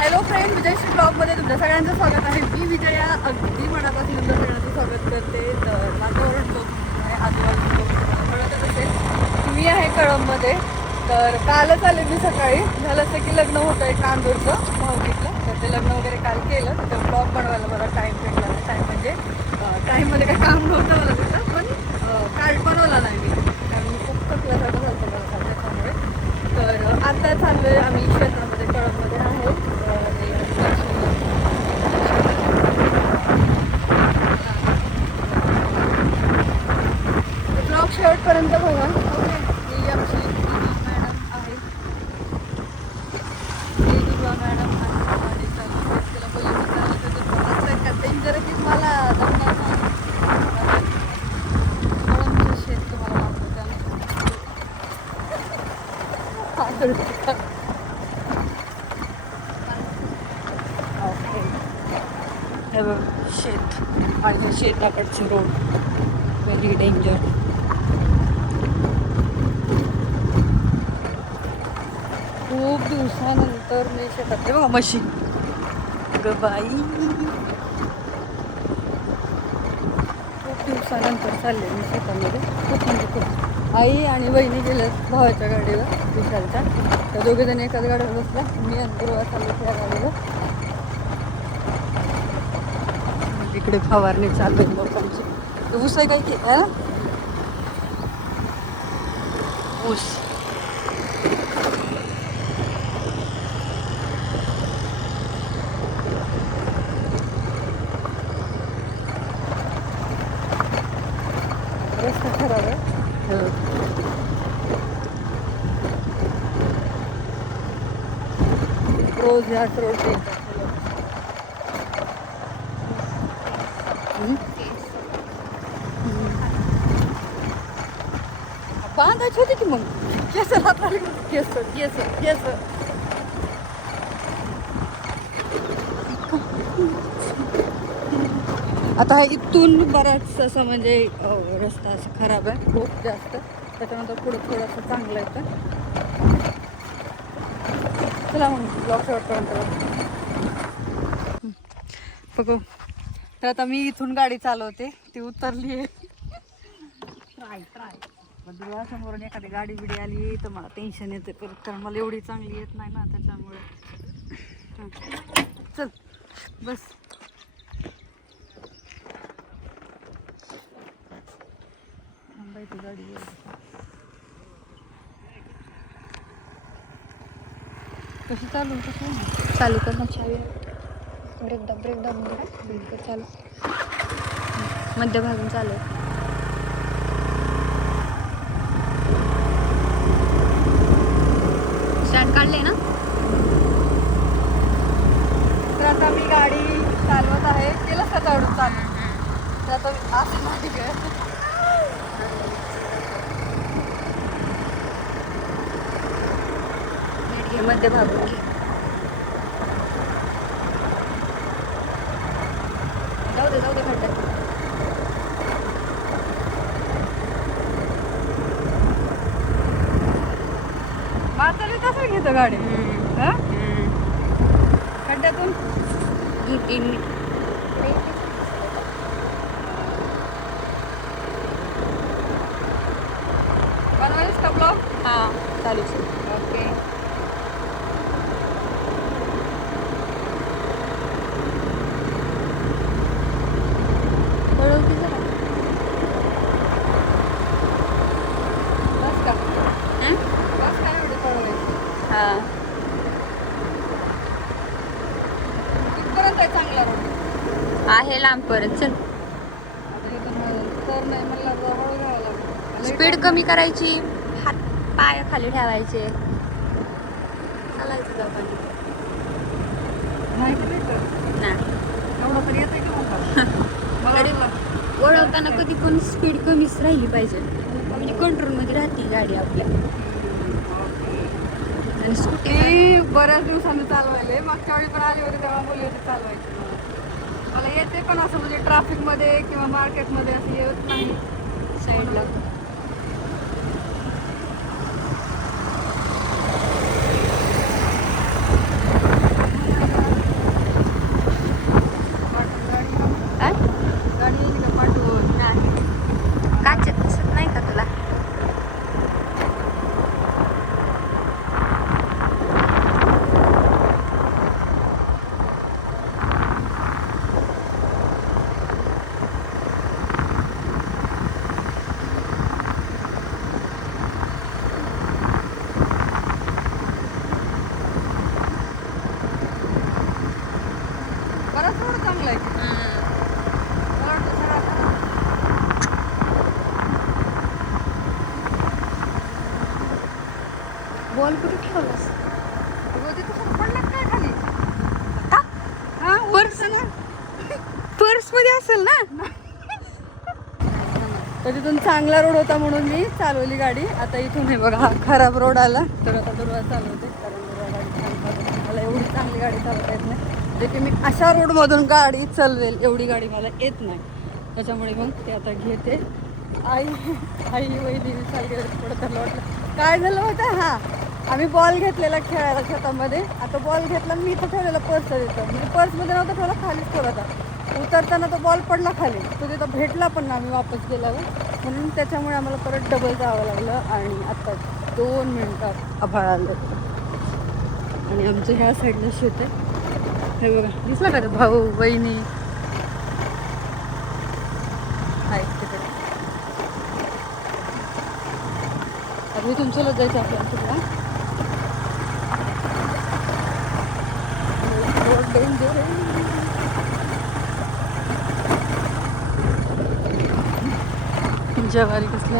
Hello friend, विजयश्री ब्लॉगमध्ये तुमच्या सगळ्यांचं स्वागत आहे. मी विजया अगदी मनापासून तुमच्या सगळ्यांचं स्वागत करते. तर वातावरण बघून आहे, आजूबाजूला कळतच असेल. मी आहे कळंबमध्ये. तर कालच आले मी सकाळी. झालं असं की लग्न होतं एक नांदूरचं भाऊकीतलं. तर ते लग्न वगैरे काल केलं. तर ब्लॉग बनवायला मला टाईम भेटला नाही. टाईम म्हणजे टाईममध्ये काही काम नव्हतं मला भेटलं, पण कार्ड बनवला नाही मी, कारण मी खूप थकल्यासारखं झालं मला काल त्याच्यामुळे. तर आता चाललो आहे आम्ही शेतामध्ये, कळंबमध्ये आहे. ब्लॉग शेवटपर्यंत बघा. ही आमची मॅडम आहे, दुर्वा मॅडम. आणि तिला बोलली का डेंजर की मला शेत तुम्हाला शेत आणि शेताकडचे रोड व्हेरी डेंजर. खूप दिवसानंतर मी शेतात बघा म्हशी ग बाई. खूप दिवसानंतर चालले मी शेतामध्ये. खूप म्हणजे खूप. आई आणि बहिणी गेल्यात भावाच्या गाडीवर विशालच्या. त्या दोघेजण एकाच गाडीवर बसल्या. मी अंतुरवा चाललो त्या गाडीवर. इकडे फवारणी चालू आहे लोकांची. ऊस आहे काय की ऊस. रस्ता खराब आहे. रोज याच रोड बांधायची होती की मग केस राहता केस केस केस. आता हा इथून बराच असं म्हणजे रस्ता असं खराब आहे खूप जास्त. त्याच्यानंतर पुढे थोडंसं चांगलं आहे. चला मग ब्लॉक शेवटपर्यंत बघू. तर आता मी इथून गाडी चालवते. ती उतरली आहे. ट्राय समोरून एखादी गाडी बिडी आली तर मला टेन्शन येते परत, कारण मला एवढी चांगली येत नाही ना, त्याच्यामुळे. चल बस. ती गाडी कशी चालू चालू कर ना. चावी ब्रेक दाबून चालू. मध्यभागून चालू. स्टँड काढले ना. तर आता मी गाडी चालवत आहे. केलं सकाळून चालू. तर आता असं माहिती काय मध्ये भागून घे. जाऊ दे खड्ड्यात. माताला कसं घेतो गाडी खड्ड्यातून 2-3 बनवायच का ब्लॉग. हां चालू. ओके. चांगला रोड आहे लांबपर्यंत. चल तर नाही मला जवळ घ्यावं लागतं. स्पीड कमी करायची, हात पाय खाली ठेवायचे, चालायचं जाताना. नाही एवढं तरी येतं की वळवताना कधी पण स्पीड कमीच राहिली पाहिजे, म्हणजे कंट्रोलमध्ये राहते गाडी आपल्या. आणि स्कूटी बऱ्याच दिवसांनी चालवायले. मागच्या वेळी पण आली होती तेव्हा बोलली होती चालवायची. मला येते पण असं म्हणजे ट्रॅफिकमध्ये किंवा मार्केटमध्ये असं येत नाही. साईडला हाच रोड चांगला आहे की. मला वाटतं सगळा खराब. बॉल कुठे खेळलास? अगं ते तसं पडलं काय खाली? हा पर्स ना, पर्स मध्ये असेल ना. तर तिथून चांगला रोड होता म्हणून मी चालवली गाडी. आता इथून हे बघा हा खराब रोड आला तर आता दुर्वा चालवते, कारण दुर्वा गाडी छान चालवते. मला एवढी चांगली गाडी चालवता येत नाही, म्हणजे की मी अशा रोडमधून गाडी चालवेल एवढी गाडी मला येत नाही. त्याच्यामुळे मग ते आता घेते. आई वहिनी विचार थोडं तर वाटलं काय झालं होतं. हां, आम्ही बॉल घेतलेला खेळायला शेतामध्ये. आता बॉल घेतला, मी इथं ठेवलेला पर्स तिथं, म्हणजे पर्समध्ये नव्हतं ठेवला, खालीच ठेवला. उतरताना तो बॉल पडला खाली, तो तिथं भेटला पण ना आम्ही वापस गेल्यावर, म्हणून त्याच्यामुळे आम्हाला परत डबल जावं लागलं. आणि आता 2 मिनटात आभाळ आलं आणि आमचं ह्या साईडला शेत आहे. हे बघा दिसला का, भाऊ बहिणी आहेत तिकडे. आता इथून चलत जायचं आपल्याला तिकडं. डेंजर आहे. ज्वारी कसलं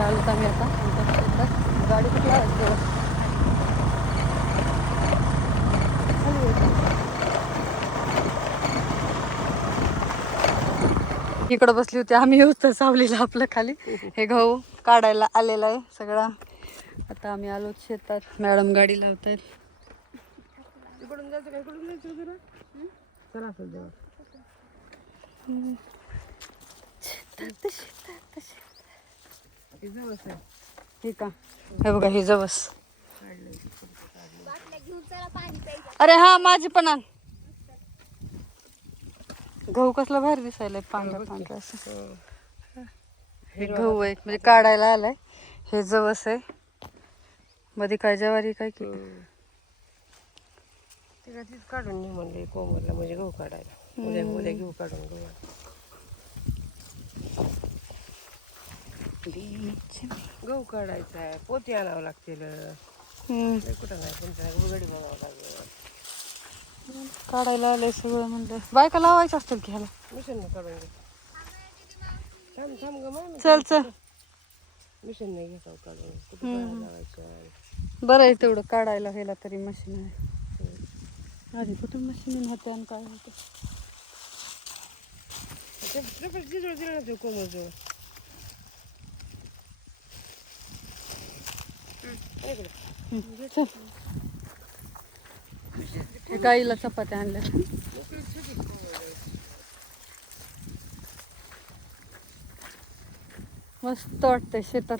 आलो आम्ही आता गाडी कुठला इकडं बसली होती आम्ही, येऊच सावलीला आपलं खाली. हे गहू काढायला आलेला आहे सगळा. आता आम्ही आलो शेतात. मॅडम गाडी लावतायत. इकडून जायचं काय, इकडून जायचं जरा. चला असेल जेव्हा हे का, हे बघा हे जवस. अरे हा माझी पण आण. गहू कसला भारी दिसायला पांढरा पांढरा असं. हे गहू आहे म्हणजे काढायला आलाय. हे जवस आहे, मध्ये काय ज्वारी काय की तिला तीच काढून नाही म्हणले कोमरला, म्हणजे गहू काढायला. उद्या घेऊ काढून गहू. गहू काढायचा आहे, पोती आणावं लागतील. कुठं नाही पण उघडी बघावं लागेल. काढायला आलंय सगळं. म्हणलं बायका लावायचं असतील की ह्याला. मिशन काढून घे. थांब थांब ग मग. चल चल, मिशन नाही घेता काढून. कुठं लावायचं. बरं आहे तेवढं काढायला, ह्याला तरी मशीन आहे. आधी कुठं मशीन होतं आणि काय होतं. कोमर जवळ गाईला चपात्या आणल्या. मस्त वाटतंय शेतात.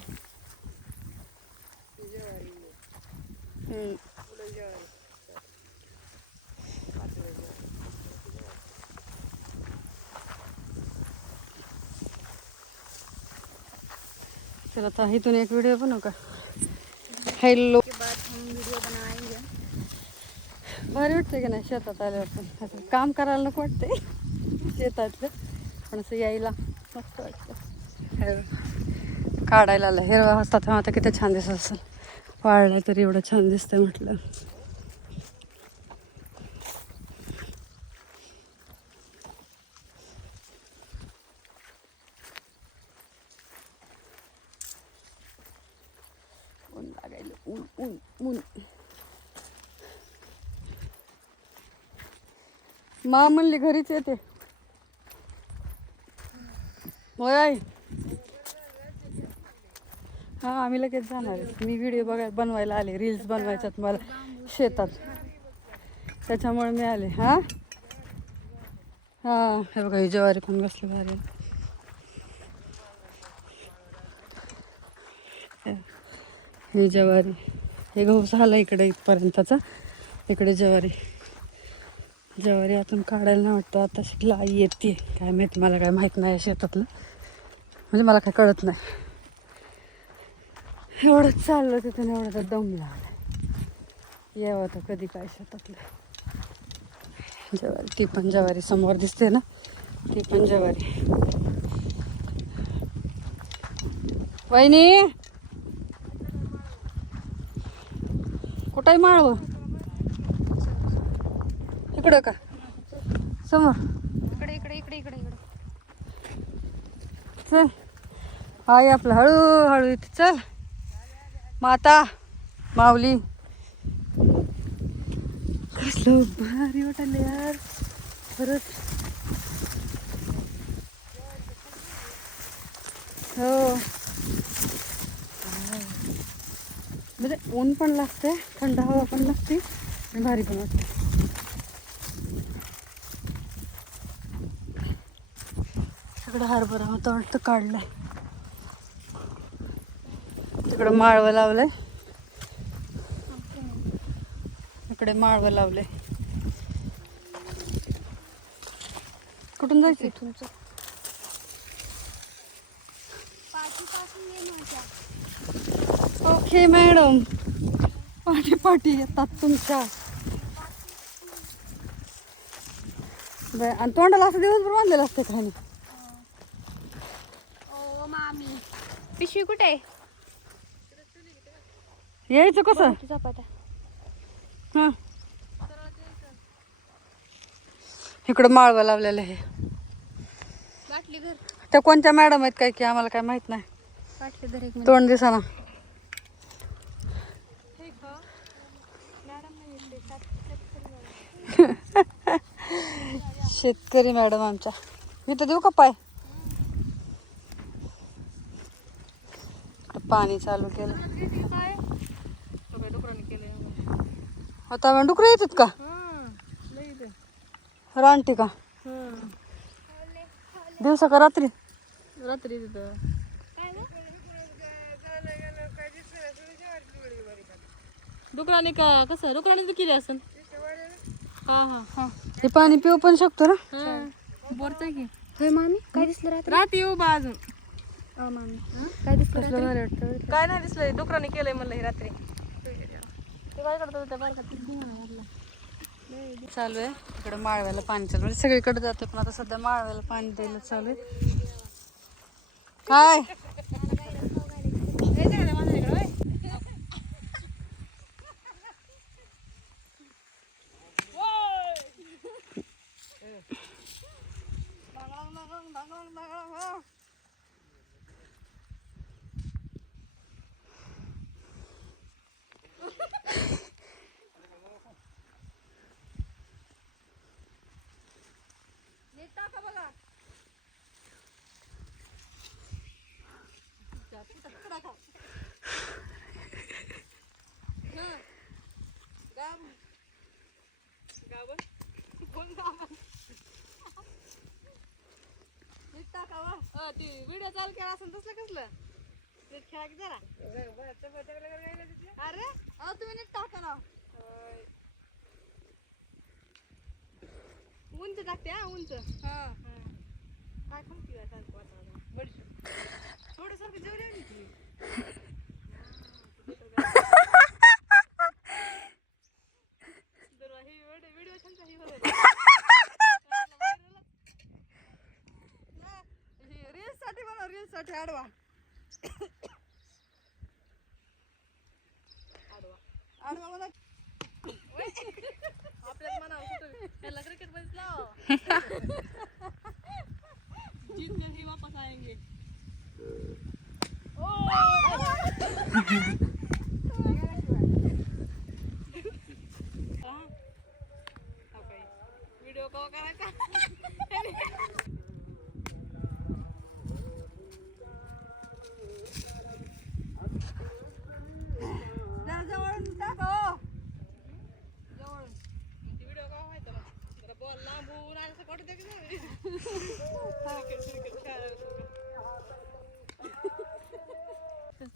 चला आता इथून एक व्हिडिओ बनवू का. हॅलो, भारी वाटतंय का नाही शेतात आल्यावर. पण असं काम करायला नको वाटतंय शेतातलं, पण असं यायला मस्त वाटतं. काढायला आलं हिरवा असता तेव्हा आता किती छान दिसत असेल. वाळला तरी एवढं छान दिसतंय म्हटलं. ऊन लागायला, ऊन ऊन ऊन. मा म्हणली घरीच येते. होय आई. हां आम्ही लगेच जाणार आहे. मी व्हिडिओ बनवायला आले, रील्स बनवायच्यात मला शेतात, त्याच्यामुळे मी आले. हां हां, हे बघा ही ज्वारी पण कसली भारी. ही ज्वारी, हे गहू झाला इकडे इथपर्यंतचा. इकडे ज्वारी आतून काढायला नाही वाटतं. आता शिकला आई येते काय माहित, मला काय माहीत नाही शेतातलं, म्हणजे मला काय कळत नाही. एवढं चाललं तिथून, एवढं तर दम लागला. यावं तर कधी काय शेतातलं. ज्वारी, ती पण ज्वारी समोर दिसते ना, ती पण ज्वारी. वहिनी कुठंही माळव इकडं का समोर? इकडे इकडे इकडे इकडे इकडे. चल आई आपलं हळूहळू इथे. चल माता माऊली. कसलं भारी वाटलं यार खरंच. हो म्हणजे ऊन पण लागते, थंड हवा पण लागते आणि भारी पण वाटते. सगळं हरभरा होतं वाटतं काढलंय. तिकडं माळवं लावलंय, इकडे माळवं लावलंय. कुठून जायचं तुमचं पाठीपासून ये माझ्या. ओके मॅडम, पाठी पाठी येतात तुमच्या. आणि तोंडाला असं दिवसभर बांधलेलं असतं खाली. ओ मामी पिशवी कुठे आहे? यायचं कसं? चपात्या. हा इकडं माळवं लावलेलं आहे. बाटली धर. त्या कोणत्या मॅडम आहेत काय की आम्हाला काय माहित नाही. बाटली धर एक तोंड दिसा ना. शेतकरी मॅडम आमच्या. मी तर देऊ का पाय? पाणी चालू केलं आता. डुकर येतात का रानटी का? दिवसा का रात्री? रात्री तिथं डुकराने का कसं डुकराने केली असेल. हा हा हा हे पाणी पिऊ पण शकतो ना? बोरचं की. होय मामी काय दिसलं रात्री? रात्री येऊ बा अजून. मामी काय दिसलं कसलं भारी वाटतं. काय नाही दिसलं, डुकराने केलंय म्हणलं हे रात्री. ते काय करतो त्या बारकात चालू आहे इकडे माळव्याला पाणी चालू आहे. सगळीकडे जाते पण आता सध्या माळव्याला पाणी द्यायला चालू आहे. काय व्हिडिओ चालू केला असेल तसलं कसलं खेळा की जरा. अरे तुम्ही नीट टाका ना. उंच टाकते हा उंच. काय खांती काय सारखं वातावरण बडीशेप थोडंसारखं जेवढी आली ती. व्हिडिओ छान रील्स साठी बनव, रील्स साठी आडवा आडवा मला. आपल्याला म्हणावं त्याला क्रिकेट मध्ये लाव. जीत ही वापस आएंगे. व्हिडिओ कवा करायचा? जवळून टाका. जवळून व्हिडिओ कवा व्हायचा बघ. जरा बॉल लांबून आणि असं काढू दे की नाही.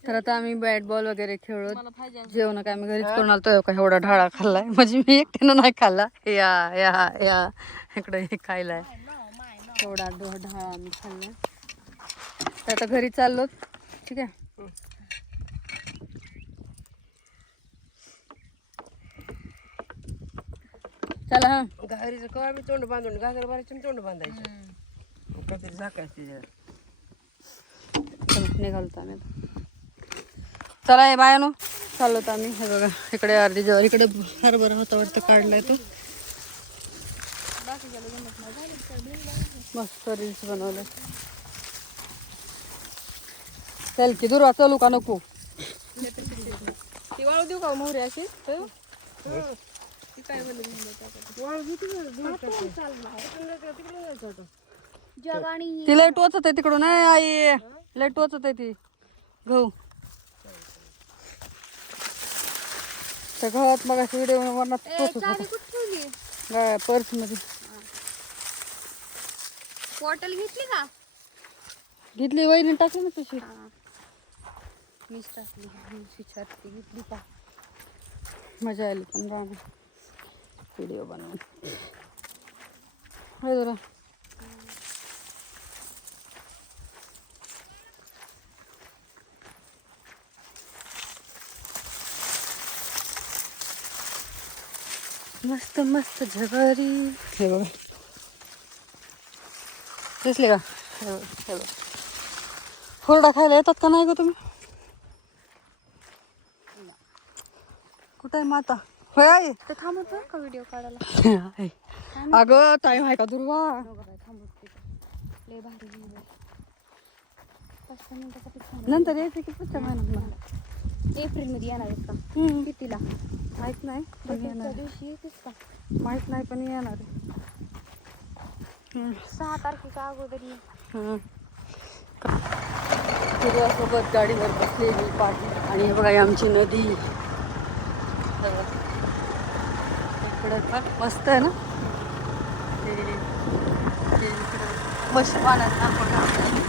तर आता आम्ही बॅट बॉल वगैरे खेळलो. मला पाहिजे जेवण काय आम्ही घरीच करून आलतो. का एवढा ढाळा खाल्लाय म्हणजे मी एकट्यानं नाही खाल्ला. या या या इकडे हे खायलाय एवढा ढाळा आम्ही खाल्लाय. तर आता घरी चाललो. ठीक आहे. चला हा घागरीचं कवा बी तोंड बांधून घागर भरायची तोंड बांधायचं काहीतरी झाकायचं त्याच्यावर. चला निघालतो आम्ही आता. चला हे बायानो चाललो तर आम्ही. हे बघा इकडे अर्धी ज्वारी, इकडे हरभरा होता वाटतं काढलाय तो. मस्त रील्स बनवले. चल की दुर्वा चालू का नको. ती वाळू देऊ का मोहरी अशी. जगाणी ती लय टोचत आहे तिकडून. नाही आई लय टोचत आहे ती गहू. त्या गव्हात मग अशी व्हिडिओ वरणात टोचत चावी कुठे ठेवली होता पर्स मध्ये. बॉटल घेतली का घेतली वहिनी टाकली ना तुझी. मीच टाकली विचारते घेतली का. मजा आली पण राहणार व्हिडिओ बनवून. हे जरा मस्त मस्त झगरी. हे बघा दिसले का. हे बघा, हे बघा. हुरडा खायला येतात का नाही ग तुम्ही. कुठं आहे माता. होय आई. तर थांबत बरं का व्हिडिओ काढायला. आहे. अगं टाइम आहे का दुर्वा. थांबत लय भारी view आहे. 5 मिनिटाचा पिक्चर. नंतर यायचं की पुढच्या महिन्यात. एप्रिल मध्ये येणार आहेत का कितीला माहित नाही पण त्या येणार. दिवशी येतेच का माहित नाही पण येणार. 6 तारखेच्या अगोदर ये. सूर्यासोबत गाडीवर बसलेली पाठी. आणि हे बघा ही आमची नदी. इकडे पण मस्त आहे ना. मस्त पाण्यात आपण.